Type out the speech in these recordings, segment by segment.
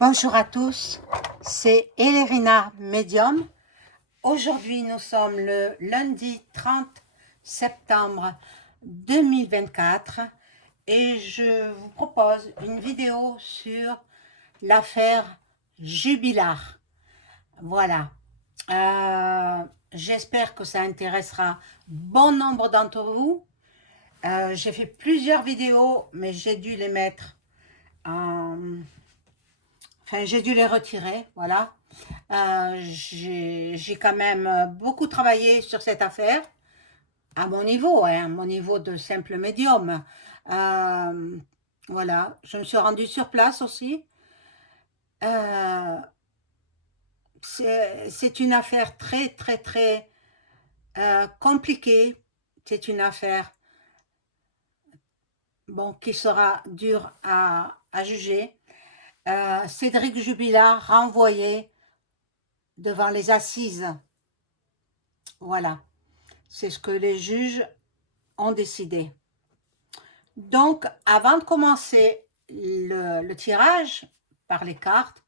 Bonjour à tous, c'est Elérina Medium. Aujourd'hui, nous sommes le lundi 30 septembre 2024 et je vous propose une vidéo sur l'affaire Jubilard. Voilà. J'espère que ça intéressera bon nombre d'entre vous. J'ai fait plusieurs vidéos, mais j'ai dû les mettre en... Enfin, j'ai dû les retirer, voilà. J'ai quand même beaucoup travaillé sur cette affaire, à mon niveau, hein, à mon niveau de simple médium. Euh, voilà, je me suis rendue sur place aussi. Euh, c'est une affaire très, très, très compliquée. C'est une affaire bon, qui sera dure à juger. Cédric Jubilard renvoyé devant les assises. Voilà, c'est ce que les juges ont décidé. Donc, avant de commencer le tirage par les cartes,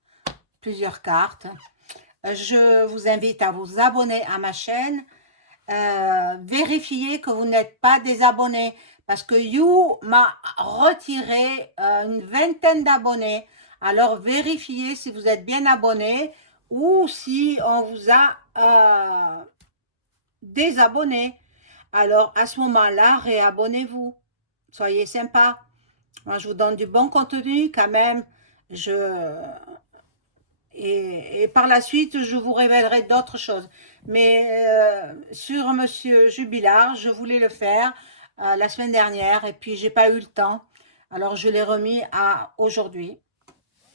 plusieurs cartes, je vous invite à vous abonner à ma chaîne. Vérifiez que vous n'êtes pas des abonnés parce que You m'a retiré une vingtaine d'abonnés. Alors, vérifiez si vous êtes bien abonné ou si on vous a désabonné. Alors, à ce moment-là, réabonnez-vous. Soyez sympa. Moi, je vous donne du bon contenu quand même. Et par la suite, je vous révélerai d'autres choses. Mais sur Monsieur Jubilard, je voulais le faire la semaine dernière et puis j'ai pas eu le temps. Alors, je l'ai remis à aujourd'hui.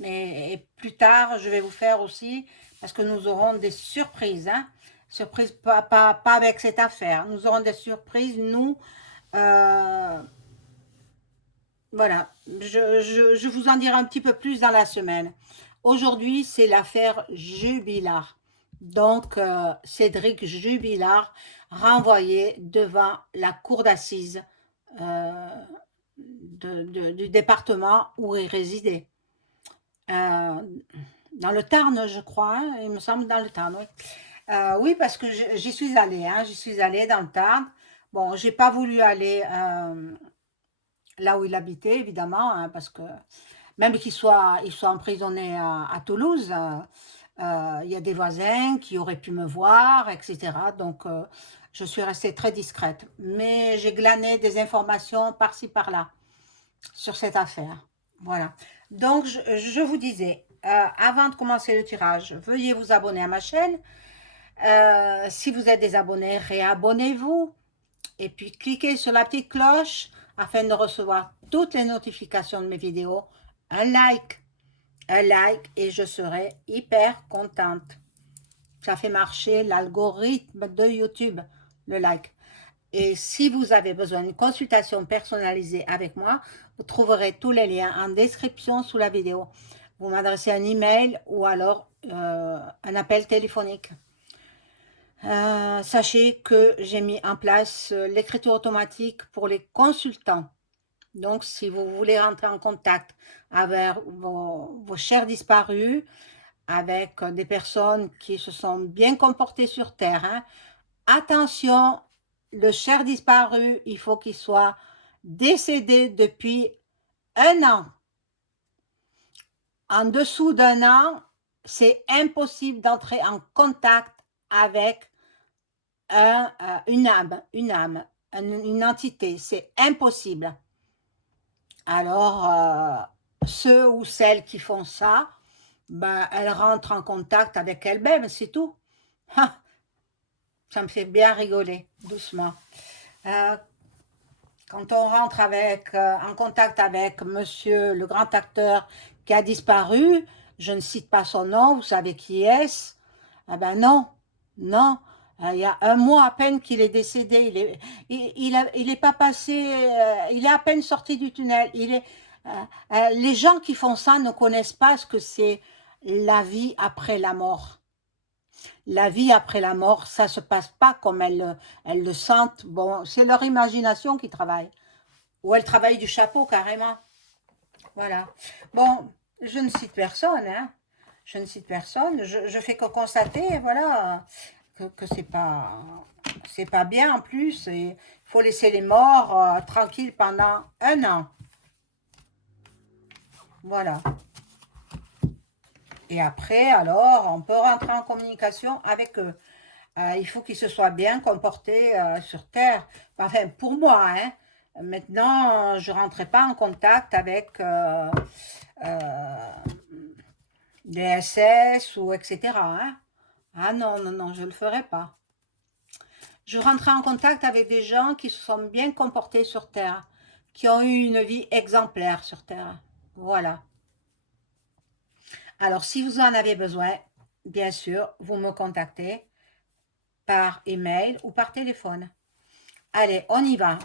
Et plus tard, je vais vous faire aussi, parce que nous aurons des surprises. Hein. Surprises, pas avec cette affaire. Nous aurons des surprises, nous. Euh, voilà, je vous en dirai un petit peu plus dans la semaine. Aujourd'hui, c'est l'affaire Jubilard. Donc, Cédric Jubilard renvoyé devant la cour d'assises du département où il résidait. Dans le Tarn, je crois, hein, il me semble dans le Tarn, oui. Oui, parce que j'y suis allée, hein, j'y suis allée dans le Tarn. Bon, j'ai pas voulu aller là où il habitait, évidemment, hein, parce que même il soit emprisonné à Toulouse, il y a des voisins qui auraient pu me voir, etc. Donc, je suis restée très discrète. Mais j'ai glané des informations par-ci, par-là sur cette affaire. Voilà. Donc, je vous disais, avant de commencer le tirage, veuillez vous abonner à ma chaîne. Si vous êtes des abonnés, réabonnez-vous. Et puis, cliquez sur la petite cloche afin de recevoir toutes les notifications de mes vidéos. Un like et je serai hyper contente. Ça fait marcher l'algorithme de YouTube, le like. Et si vous avez besoin d'une consultation personnalisée avec moi, vous trouverez tous les liens en description sous la vidéo. Vous m'adressez un email ou alors un appel téléphonique. Sachez que j'ai mis en place l'écriture automatique pour les consultants. Donc, si vous voulez rentrer en contact avec vos chers disparus, avec des personnes qui se sont bien comportées sur Terre, hein, attention, le cher disparu, il faut qu'il soit décédé depuis 1 an. En dessous d'1 an, c'est impossible d'entrer en contact avec une âme, une entité. C'est impossible. Alors, ceux ou celles qui font ça, ben, elles rentrent en contact avec elles-mêmes, c'est tout. Ça me fait bien rigoler, doucement. Quand on rentre en contact avec monsieur le grand acteur qui a disparu, je ne cite pas son nom, vous savez qui est-ce? Ah ben non, non. Il y a 1 mois à peine qu'il est décédé. Il est pas passé, il est à peine sorti du tunnel. Les gens qui font ça ne connaissent pas ce que c'est la vie après la mort. La vie après la mort, ça se passe pas comme elles le sentent. Bon, c'est leur imagination qui travaille. Ou elles travaillent du chapeau carrément. Voilà. Bon, je ne cite personne, hein. Je ne cite personne. Je fais que constater, voilà, que c'est pas bien en plus. Il faut laisser les morts tranquilles pendant 1 an. Voilà. Et après, alors, on peut rentrer en communication avec eux. Il faut qu'ils se soient bien comportés sur Terre. Enfin, pour moi, hein. Maintenant, je ne rentrerai pas en contact avec euh, des SS ou etc. Hein. Ah non, non, non, je ne le ferai pas. Je rentrerai en contact avec des gens qui se sont bien comportés sur Terre, qui ont eu une vie exemplaire sur Terre. Voilà. Alors, si vous en avez besoin, bien sûr, vous me contactez par email ou par téléphone. Allez, on y va.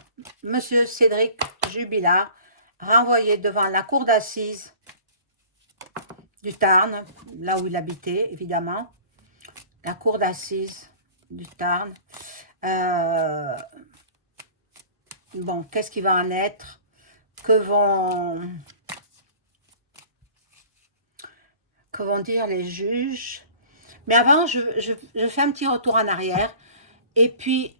Monsieur Cédric Jubilard, renvoyé devant la cour d'assises du Tarn, là où il habitait, évidemment. La cour d'assises du Tarn. Bon, qu'est-ce qui va en être? Que vont dire les juges? Mais avant, je fais un petit retour en arrière. Et puis,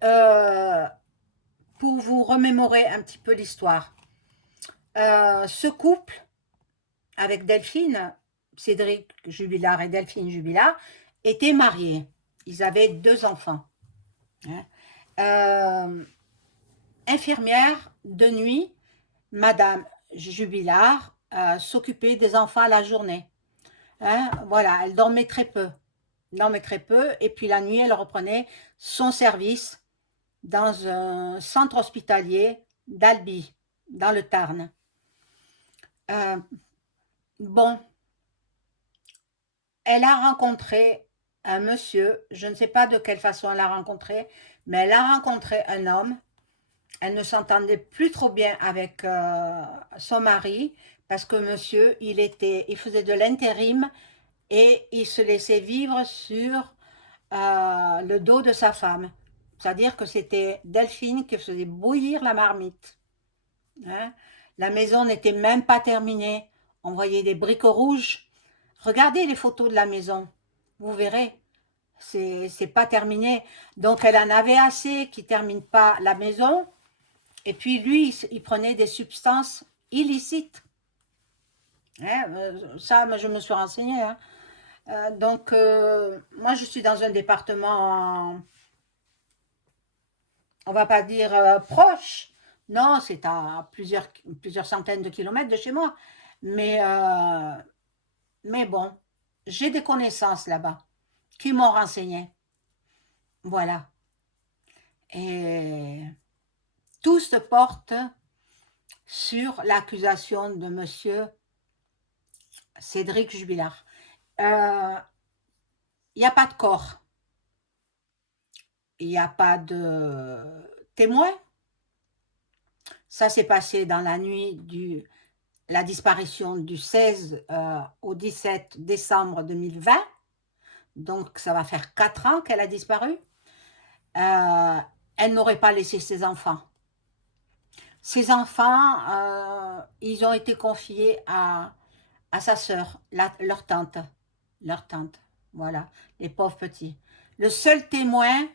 pour vous remémorer un petit peu l'histoire, ce couple, avec Delphine, Cédric Jubilard et Delphine Jubilard, étaient mariés. Ils avaient 2 enfants. Hein. Infirmière de nuit, Madame Jubilard s'occupait des enfants la journée. Hein, voilà, elle dormait très peu. Et puis la nuit, elle reprenait son service dans un centre hospitalier d'Albi, dans le Tarn. Bon, elle a rencontré un monsieur, je ne sais pas de quelle façon elle a rencontré, mais elle a rencontré un homme. Elle ne s'entendait plus trop bien avec son mari parce que monsieur, il faisait de l'intérim et il se laissait vivre sur le dos de sa femme. C'est-à-dire que c'était Delphine qui faisait bouillir la marmite. Hein. La maison n'était même pas terminée. On voyait des bricots rouges. Regardez les photos de la maison. Vous verrez, c'est pas terminé. Donc elle en avait assez qui ne termine pas la maison. Et puis lui, il prenait des substances illicites. Hein, ça, je me suis renseignée. Hein. Donc, moi, je suis dans un département, on va pas dire proche. Non, c'est à plusieurs centaines de kilomètres de chez moi. Mais, euh, mais bon, j'ai des connaissances là-bas qui m'ont renseigné. Voilà. Et tout se porte sur l'accusation de monsieur Cédric Jubilard. Il n'y a pas de corps. Il n'y a pas de témoin. Ça s'est passé dans la nuit la disparition du 16 au 17 décembre 2020. Donc, ça va faire 4 ans qu'elle a disparu. Elle n'aurait pas laissé ses enfants. Ses enfants, ils ont été confiés à sa sœur, leur tante. Leur tante, voilà, les pauvres petits. Le seul témoin,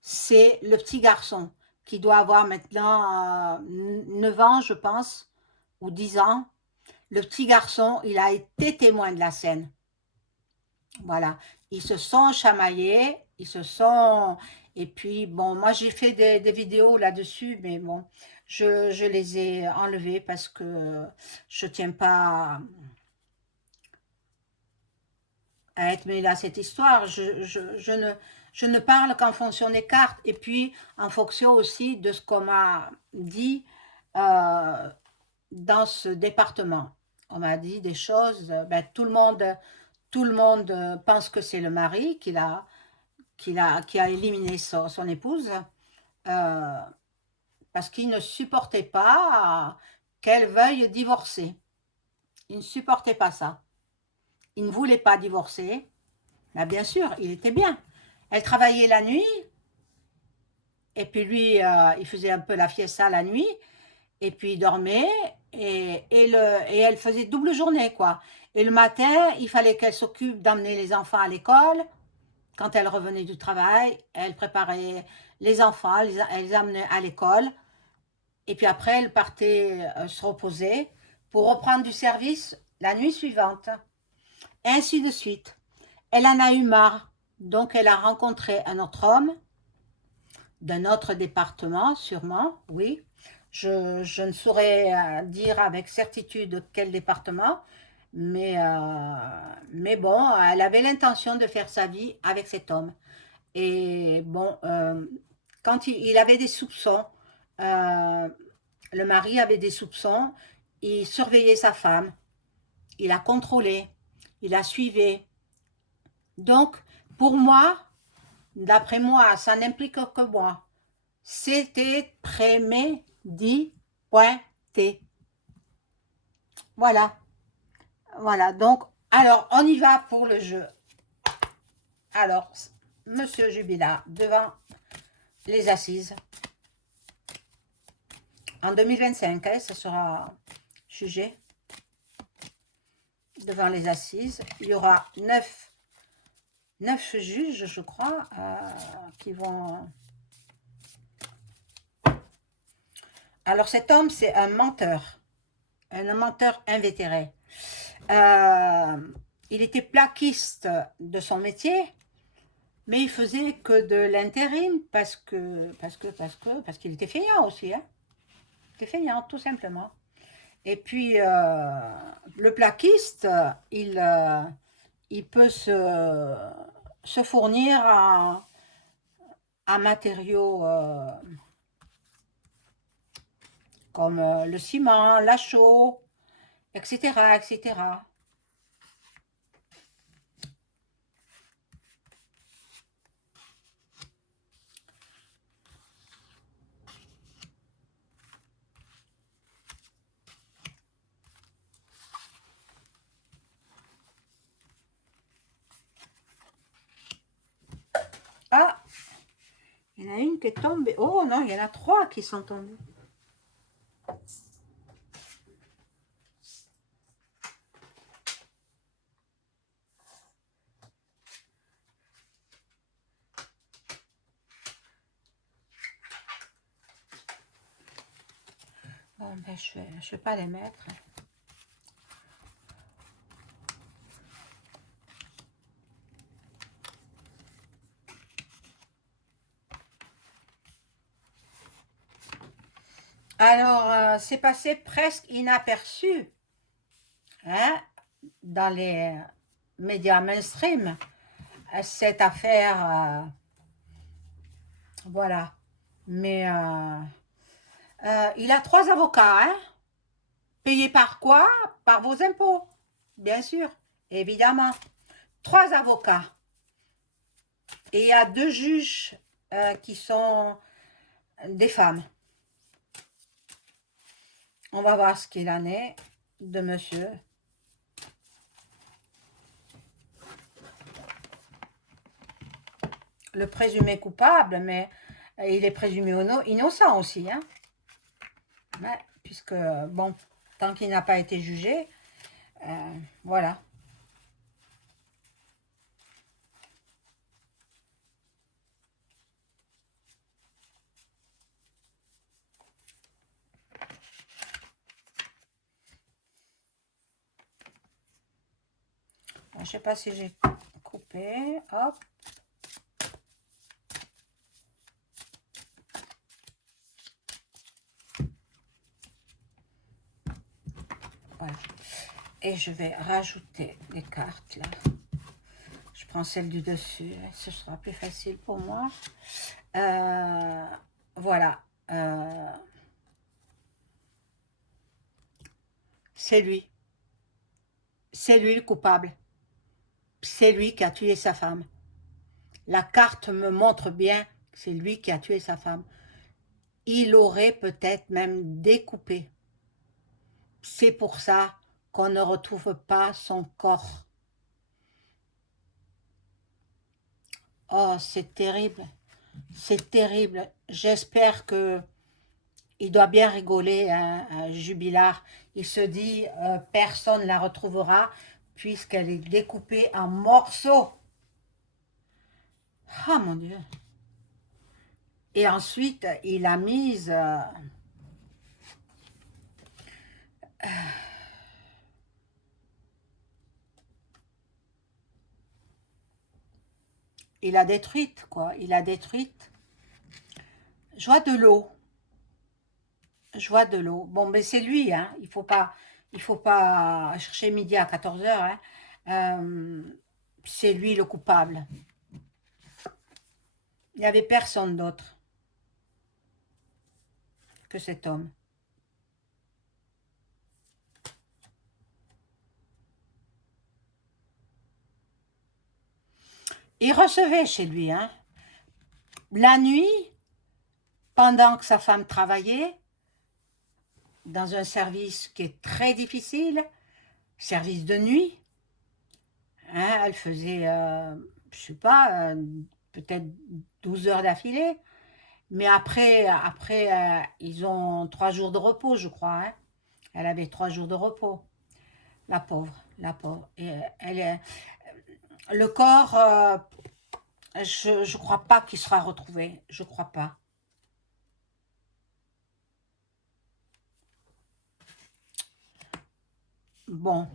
c'est le petit garçon qui doit avoir maintenant 9 ans, je pense, ou 10 ans. Le petit garçon, il a été témoin de la scène. Voilà. Ils se sont chamaillés, ils se sont... Et puis, bon, moi j'ai fait des vidéos là-dessus, mais bon, je les ai enlevées parce que je tiens pas à être mêlée à cette histoire. Je ne parle qu'en fonction des cartes et puis en fonction aussi de ce qu'on m'a dit euh, dans ce département. On m'a dit des choses, ben, tout le monde pense que c'est le mari qui a éliminé son épouse euh, parce qu'il ne supportait pas qu'elle veuille divorcer. Il ne supportait pas ça. Il ne voulait pas divorcer. Mais bien sûr, il était bien. Elle travaillait la nuit, et puis lui, il faisait un peu la fiesta la nuit, et puis il dormait, et elle faisait double journée, quoi. Et le matin, il fallait qu'elle s'occupe d'emmener les enfants à l'école. Quand elle revenait du travail, elle préparait les enfants, elle les amenait à l'école. Et puis après, elle partait se reposer pour reprendre du service la nuit suivante. Et ainsi de suite. Elle en a eu marre. Donc, elle a rencontré un autre homme d'un autre département, sûrement, oui. Je ne saurais dire avec certitude quel département, mais bon, elle avait l'intention de faire sa vie avec cet homme. Et bon, quand il avait des soupçons, euh, le mari avait des soupçons, il surveillait sa femme, il la contrôlait, il la suivait. Donc, pour moi, d'après moi, ça n'implique que moi. C'était prémédité. Voilà, voilà. Donc, alors, on y va pour le jeu. Alors, Monsieur Jubilat, devant les assises. En 2025, hein, ce sera jugé devant les assises. Il y aura 9 juges, je crois, qui vont... Alors, cet homme, c'est un menteur invétéré. Il était plaquiste de son métier, mais il faisait que de l'intérim parce qu'il était feignant aussi, hein. Il était feignant, tout simplement. Et puis, le plaquiste, il peut se fournir à matériaux comme le ciment, la chaux, etc., etc. Ah, il y en a une qui est tombée. Oh non, il y en a 3 qui sont tombées. Bon, ben, je vais pas les mettre. Alors, c'est passé presque inaperçu, hein, dans les médias mainstream, cette affaire, voilà. Mais il a 3 avocats, hein, payés par quoi? Par vos impôts, bien sûr, évidemment. 3 avocats. Et il y a 2 juges qui sont des femmes. On va voir ce qu'il en est de monsieur. Le présumé coupable, mais il est présumé innocent aussi, hein. Ouais, puisque, bon, tant qu'il n'a pas été jugé, voilà. Bon, je ne sais pas si j'ai coupé, hop. Voilà. Et je vais rajouter les cartes là. Je prends celle du dessus, ce sera plus facile pour moi. Voilà. C'est lui. C'est lui le coupable. C'est lui qui a tué sa femme. La carte me montre bien que c'est lui qui a tué sa femme. Il aurait peut-être même découpé. C'est pour ça qu'on ne retrouve pas son corps. Oh, c'est terrible. C'est terrible. J'espère que il doit bien rigoler, hein, Jubilard. Il se dit, personne ne la retrouvera puisqu'elle est découpée en morceaux. Ah mon Dieu. Et ensuite, il a mis... il a détruite, quoi. Il a détruite. Je vois de l'eau. Je vois de l'eau. Bon, mais c'est lui, hein. Il faut pas chercher midi à 14 heures, hein. Euh, c'est lui le coupable. Il n'y avait personne d'autre que cet homme. Il recevait chez lui, hein. La nuit, pendant que sa femme travaillait, dans un service qui est très difficile, service de nuit, hein, elle faisait, je sais pas, peut-être 12 heures d'affilée. Mais après, ils ont 3 jours de repos, je crois, hein. Elle avait 3 jours de repos. La pauvre, la pauvre. Et le corps, je crois pas qu'il sera retrouvé. Je crois pas. Bon,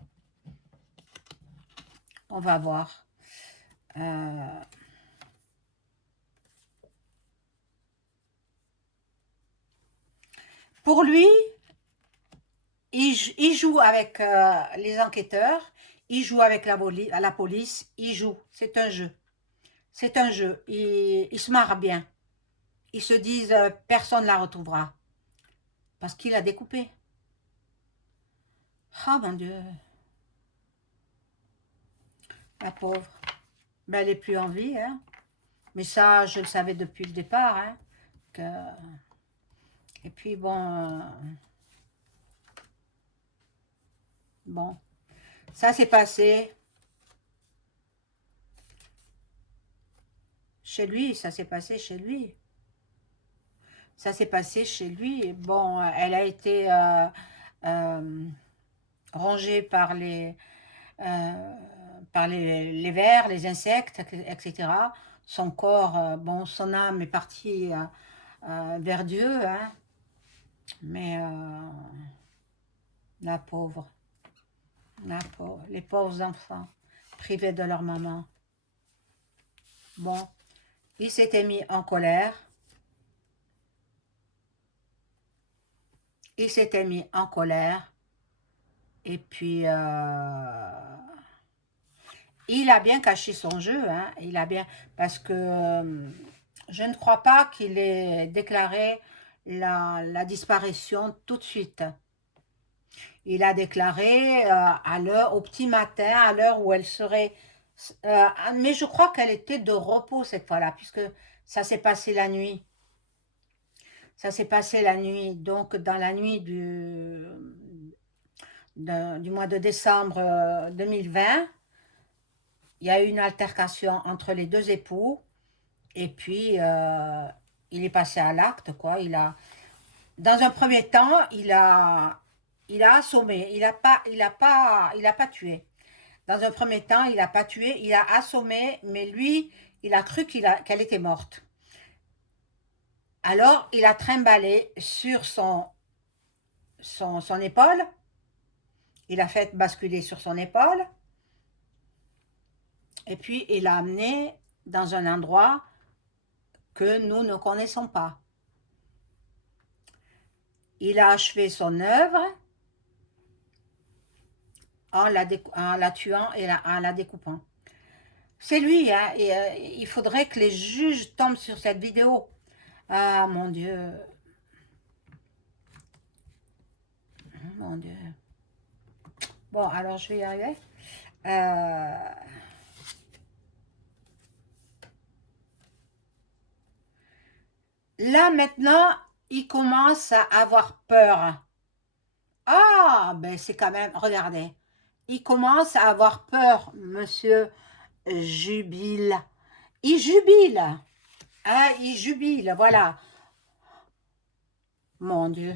on va voir. Euh, pour lui, il joue avec les enquêteurs, il joue avec la police, il joue. C'est un jeu. C'est un jeu. Il se marre bien. Ils se disent, personne ne la retrouvera. Parce qu'il a découpé. Ah mon Dieu, la pauvre. Ben, elle n'est plus en vie, hein. Mais ça, je le savais depuis le départ, hein. Que... Et puis bon, bon, ça s'est passé chez lui, ça s'est passé chez lui. Ça s'est passé chez lui. Bon, elle a été euh, rongée euh, par les vers, les insectes, etc. Son corps, bon, son âme est partie vers Dieu, hein. Mais la pauvre, les pauvres enfants, privés de leur maman. Bon, il s'était mis en colère. Il s'était mis en colère. Et puis, il a bien caché son jeu, hein. Il a bien... Parce que je ne crois pas qu'il ait déclaré la disparition tout de suite. Il a déclaré à l'heure, au petit matin, à l'heure où elle serait... mais je crois qu'elle était de repos cette fois-là, puisque ça s'est passé la nuit. Ça s'est passé la nuit. Donc, dans la nuit du mois de décembre 2020, il y a eu une altercation entre les deux époux. Et puis, il est passé à l'acte, quoi. Dans un premier temps, il a assommé. Il a pas tué. Dans un premier temps, il n'a pas tué, il a assommé, mais lui, il a cru qu'elle était morte. Alors, il a trimballé sur son épaule. Il a fait basculer sur son épaule. Et puis, il l'a amené dans un endroit que nous ne connaissons pas. Il a achevé son œuvre en la tuant et en la découpant. C'est lui, hein, et il faudrait que les juges tombent sur cette vidéo. Ah, mon Dieu. Mon Dieu. Bon, alors je vais y arriver. Là, maintenant, il commence à avoir peur. Ah, ben c'est quand même, regardez. Il commence à avoir peur, monsieur jubile. Il jubile. Hein, il jubile, voilà. Mon Dieu.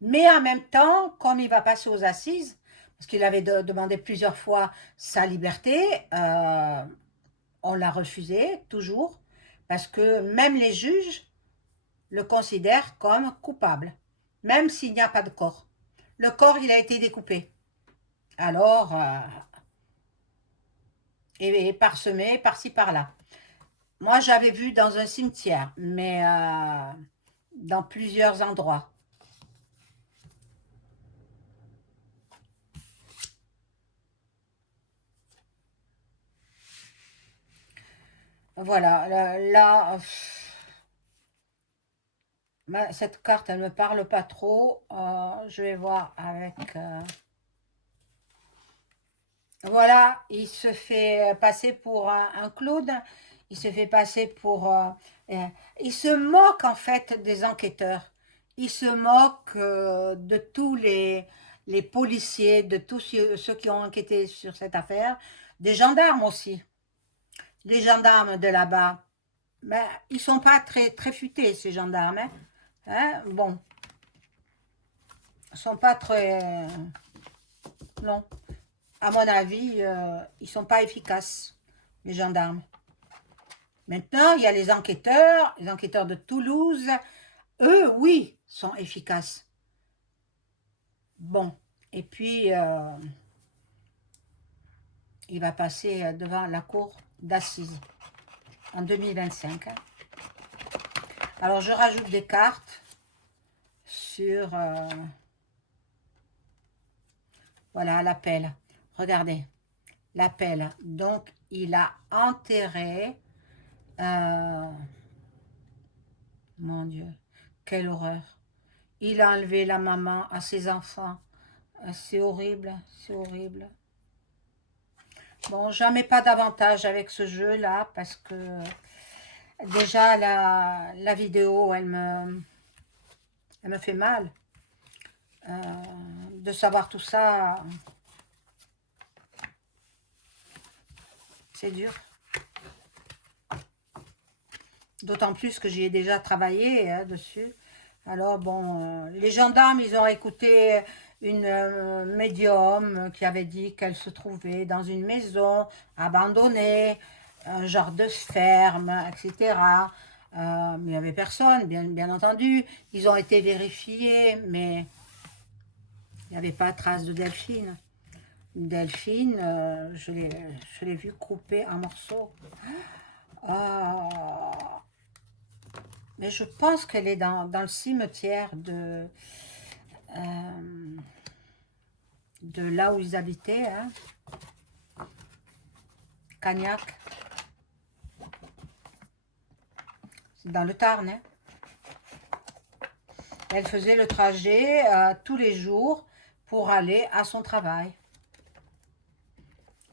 Mais en même temps, comme il va passer aux assises, parce qu'il avait demandé plusieurs fois sa liberté. On l'a refusé, toujours, parce que même les juges le considèrent comme coupable, même s'il n'y a pas de corps. Le corps, il a été découpé. Alors, et parsemé par-ci, par-là. Moi, j'avais vu dans un cimetière, mais dans plusieurs endroits. Voilà, là, cette carte, elle ne me parle pas trop. Je vais voir avec... Voilà, il se fait passer pour un clown. Il se fait passer pour... il se moque en fait des enquêteurs. Il se moque de tous les policiers, de tous ceux qui ont enquêté sur cette affaire. Des gendarmes aussi. Les gendarmes de là-bas. Ben, ils sont pas très futés, ces gendarmes. Hein. Hein? Bon, ils sont pas très... non. À mon avis, ils sont pas efficaces, les gendarmes. Maintenant, il y a les enquêteurs de Toulouse. Eux, oui, sont efficaces. Bon, et puis, il va passer devant la cour d'assises en 2025. Hein. Alors, je rajoute des cartes sur... voilà, l'appel. Regardez, l'appel. Donc, il a enterré... mon Dieu, quelle horreur. Il a enlevé la maman à ses enfants. C'est horrible, c'est horrible. Bon, jamais pas davantage avec ce jeu-là, parce que déjà, la vidéo, elle me fait mal. De savoir tout ça, c'est dur. D'autant plus que j'y ai déjà travaillé hein, dessus. Alors bon, les gendarmes, ils ont écouté une médium qui avait dit qu'elle se trouvait dans une maison abandonnée, un genre de ferme, etc. Mais il n'y avait personne, bien entendu. Ils ont été vérifiés, mais il n'y avait pas trace de Delphine. Delphine, je l'ai vue coupée en morceaux. Ah, mais je pense qu'elle est dans le cimetière de là où ils habitaient, hein. Cagnac. C'est dans le Tarn. Hein. Elle faisait le trajet tous les jours pour aller à son travail.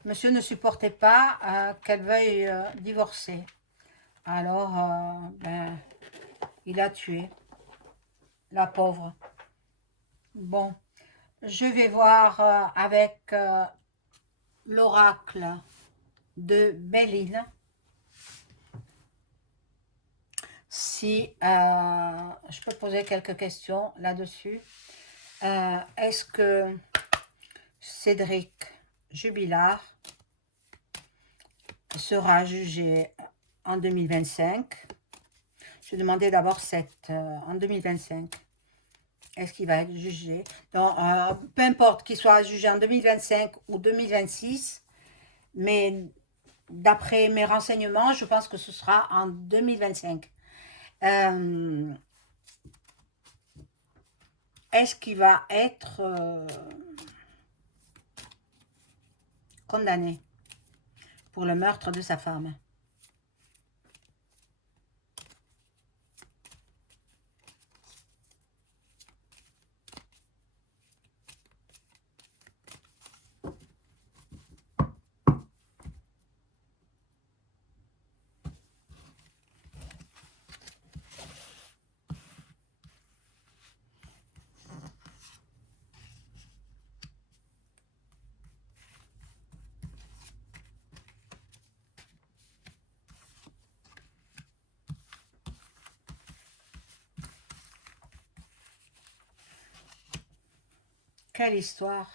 Monsieur ne supportait pas qu'elle veuille divorcer. Alors, ben, il a tué la pauvre. Bon, je vais voir avec l'oracle de Béline si je peux poser quelques questions là-dessus. Est-ce que Cédric Jubilard sera jugé en 2025? Je demandais d'abord en 2025. Est-ce qu'il va être jugé? Donc, peu importe qu'il soit jugé en 2025 ou 2026, mais d'après mes renseignements, je pense que ce sera en 2025. Est-ce qu'il va être condamné pour le meurtre de sa femme? Quelle histoire!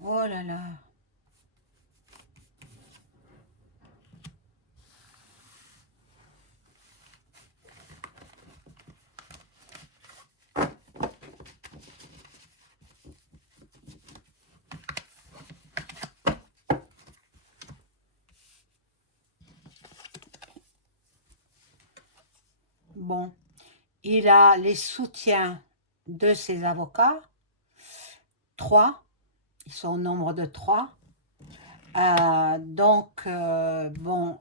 Oh là là. Bon, il a les soutiens de ses avocats, trois, ils sont au nombre de trois. Bon,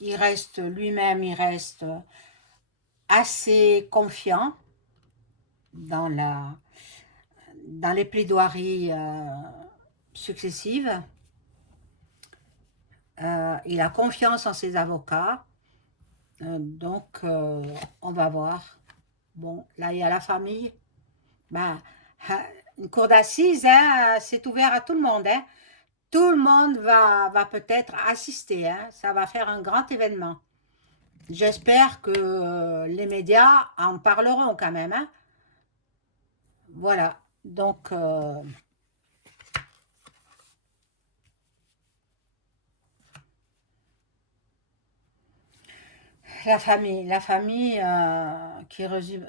il reste lui-même, il reste assez confiant dans dans les plaidoiries successives. Il a confiance en ses avocats. On va voir. Bon, là, il y a la famille. Ben, une cour d'assises, hein, c'est ouvert à tout le monde. Hein. Tout le monde va peut-être assister. Hein. Ça va faire un grand événement. J'espère que les médias en parleront quand même. Hein. Voilà. La famille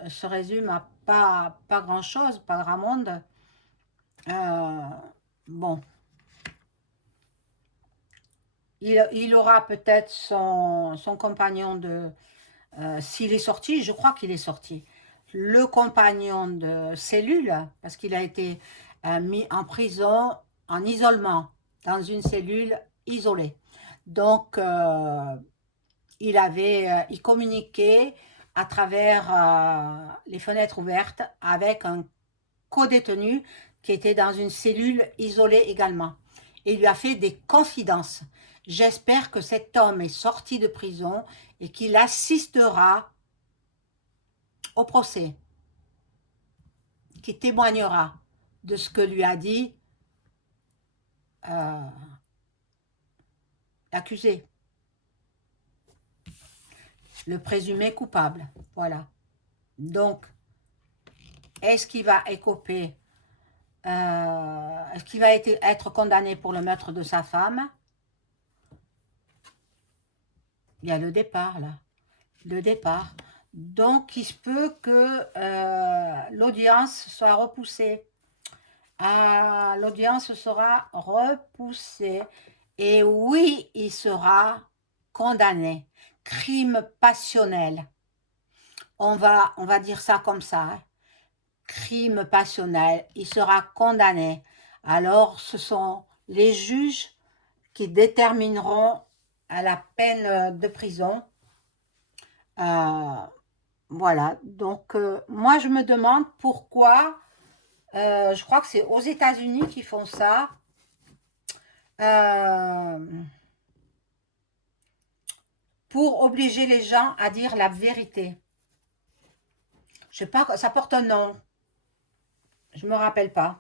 se résume à pas grand-chose, pas grand monde. Euh, bon, il aura peut-être son compagnon s'il est sorti, je crois qu'il est sorti, le compagnon de cellule, parce qu'il a été mis en prison, en isolement, dans une cellule isolée. Donc, il communiquait à travers les fenêtres ouvertes avec un co-détenu qui était dans une cellule isolée également. Et il lui a fait des confidences. J'espère que cet homme est sorti de prison et qu'il assistera au procès, qui témoignera de ce que lui a dit euh, l'accusé, le présumé coupable. Voilà. Donc, est-ce qu'il va écoper est-ce qu'il va être condamné pour le meurtre de sa femme? Il y a le départ, là. Le départ. Donc, il se peut que l'audience soit repoussée. Ah, l'audience sera repoussée. Et oui, il sera condamné. Crime passionnel. On va dire ça comme ça. Hein. Crime passionnel. Il sera condamné. Alors, ce sont les juges qui détermineront à la peine de prison. Euh, voilà. Donc, moi, je me demande pourquoi. Je crois que c'est aux États-Unis qu'ils font ça. euh, pour obliger les gens à dire la vérité. Je sais pas, ça porte un nom. Je me rappelle pas.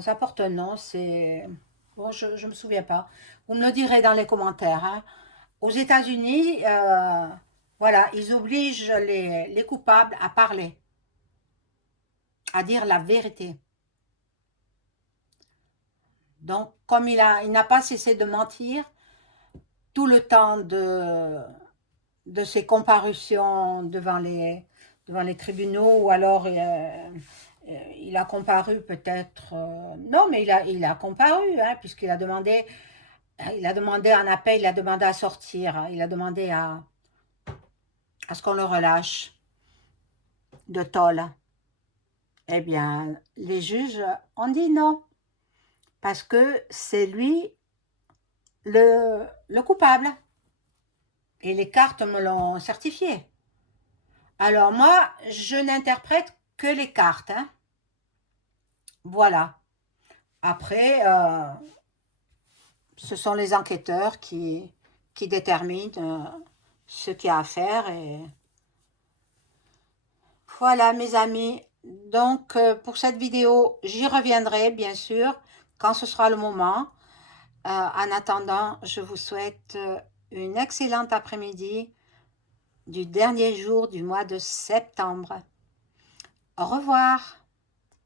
Ça porte un nom, c'est... Bon, je me souviens pas. Vous me le direz dans les commentaires. Hein. Aux États-Unis, voilà, ils obligent les coupables à parler, à dire la vérité. Donc, comme il n'a pas cessé de mentir tout le temps de ses comparutions devant les tribunaux, ou alors il a comparu peut-être... non, mais il a comparu, hein, puisqu'il a demandé un appel, il a demandé à sortir, hein, il a demandé à ce qu'on le relâche de tôle. Eh bien, les juges ont dit non, parce que c'est lui le coupable. Et les cartes me l'ont certifié. Alors moi, je n'interprète que les cartes. Hein. Voilà. Après, ce sont les enquêteurs qui déterminent ce qu'il y a à faire. Et voilà, mes amis. Donc, pour cette vidéo, j'y reviendrai, bien sûr, quand ce sera le moment. En attendant, je vous souhaite une excellente après-midi du dernier jour du mois de septembre. Au revoir.